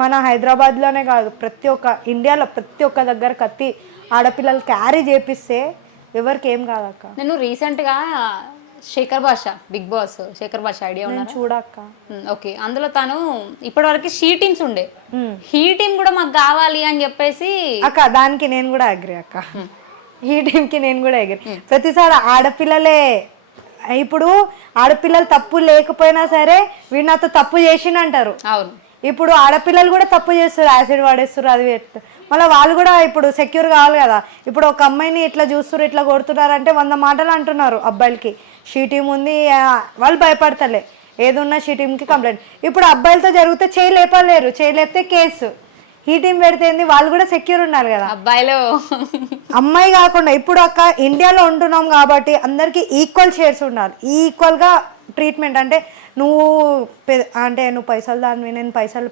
మన హైదరాబాద్లోనే కాదు, ప్రతి ఒక్క ఇండియాలో ప్రతి ఒక్క దగ్గర కత్తి ఆడపిల్లలు క్యారీ చేపిస్తే ఎవరికి ఏం కాదక్క. నేను రీసెంట్గా శేఖర్ భాష, బిగ్ బాస్ శేఖర్ భాష ఐడియా నేను ఉన్నారా? చూడక్క. ఓకే, అందులో తను ఇప్పటివరకు షీ టీమ్స్ ఉండే, హీ టీమ్ కూడా మాకు కావాలి అని చెప్పేసి. అక్క దానికి నేను కూడా అగ్రి అక్క, ఈ టీంకి నేను కూడా అగ్రి. ప్రతిసారి ఆడపిల్లలే, ఇప్పుడు ఆడపిల్లలు తప్పు లేకపోయినా సరే వీడు నాతో తప్పు చేసిండంటారు. అవును, ఇప్పుడు ఆడపిల్లలు కూడా తప్పు చేస్తారు, యాసిడ్ వాడేస్తారు, అది మళ్ళీ వాళ్ళు కూడా ఇప్పుడు సెక్యూర్ కావాలి కదా. ఇప్పుడు ఒక అమ్మాయిని ఇట్లా చూస్తారు, ఇట్లా కొడుతున్నారు అంటే 100 మాటలు అంటున్నారు అబ్బాయిలకి. షీ టీం ఉంది, వాళ్ళు భయపడతలే, ఏది ఉన్నా షీ టీంకి కంప్లైంట్. ఇప్పుడు అబ్బాయిలతో జరిగితే చేయి లేపలేరు, చేయి లేపితే కేసు. ఈ టీం పెడితే వాళ్ళు కూడా సెక్యూర్ ఉన్నారు కదా. అబ్బాయిలు అమ్మాయి కాకుండా ఇప్పుడు అక్క ఇండియాలో ఉంటున్నాం కాబట్టి అందరికి ఈక్వల్ షేర్స్ ఉండాలి, ఈక్వల్గా ట్రీట్మెంట్. అంటే నువ్వు అంటే నువ్వు పైసలు దానివి, నేను పైసలు